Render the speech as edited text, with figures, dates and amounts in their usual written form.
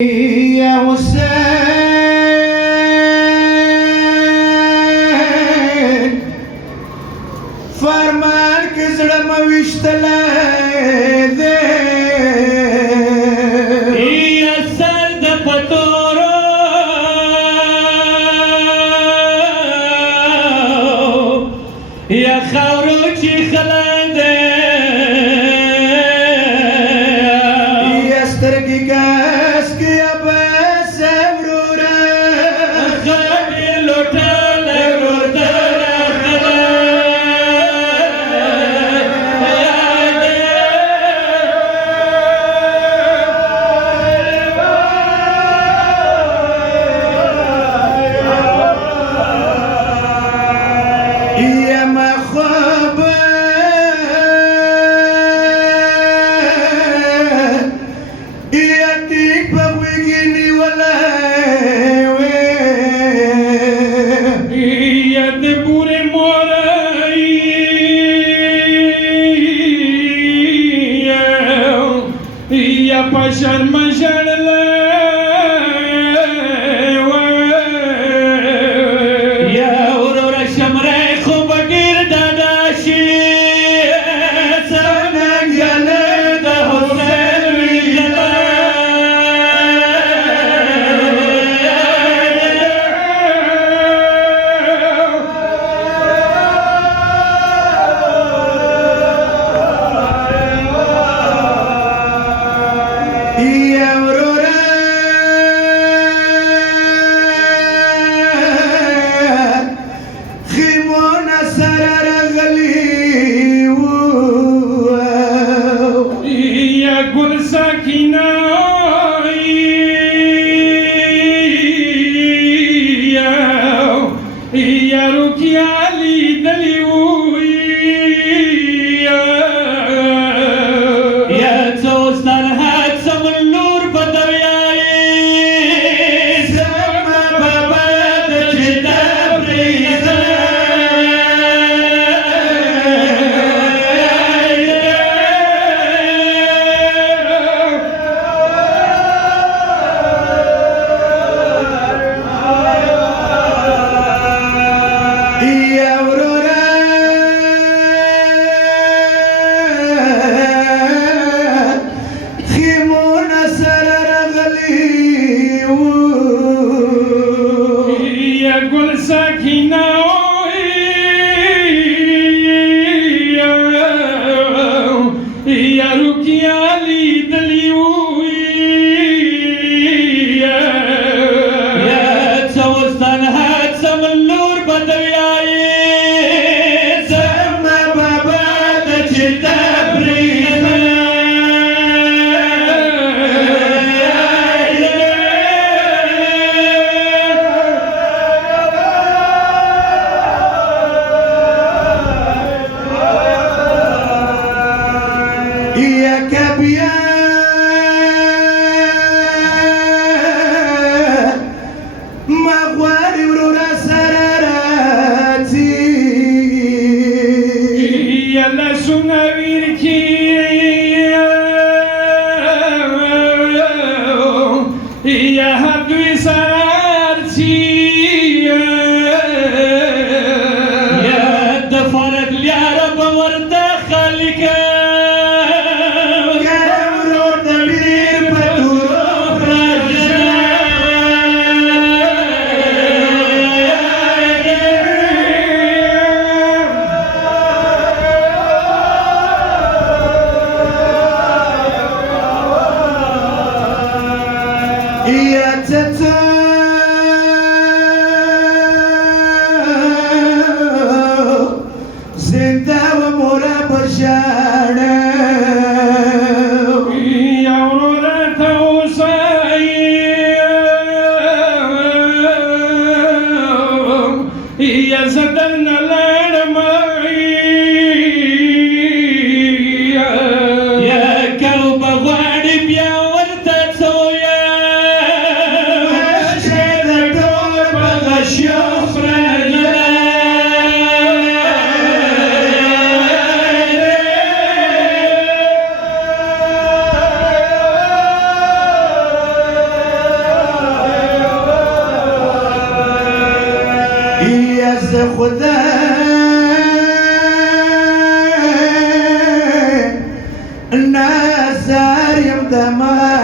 يا حسين فرمان کې زړه مې وشتلی دی یا سر د پتورو یا خاورو چې خلند یا سترګې ګاس کې یا بس وروره خبې لوټلی ورور ته راغلی یا مخوب یا ټیک په غوږ نیولی یا د پورې مورای یا په شرم ژړلی یا وروره شمری خو به ډېر ډاډه شي څرنګه د حسین یا وروره خیمونه سره راغلي وو یا ګل ساکینه یا رقیه لیدلي وو یا څو سترحد سمن نور په دریایې زما بابا د چې یا وروره خیمونه سره راغلي وو یا ګل ساکینه یا رقیه لیدلي وو یا څو سترحد سمن نور په دریایې زما بابا د چې یا کبیا ما غواړي وروره سره راځي یا لاسونه ویرکي یا هر دوی سره ارچي یا د فرق لیاره به ورته خالقه یا ورور د ډېر په دروغ یا چچا زنده و مورا بشاړه یا وروره ته اوسئ یا زه درنه لاړم یا که به غواړې بیا ورته څه ووایم خذا الناس يمدما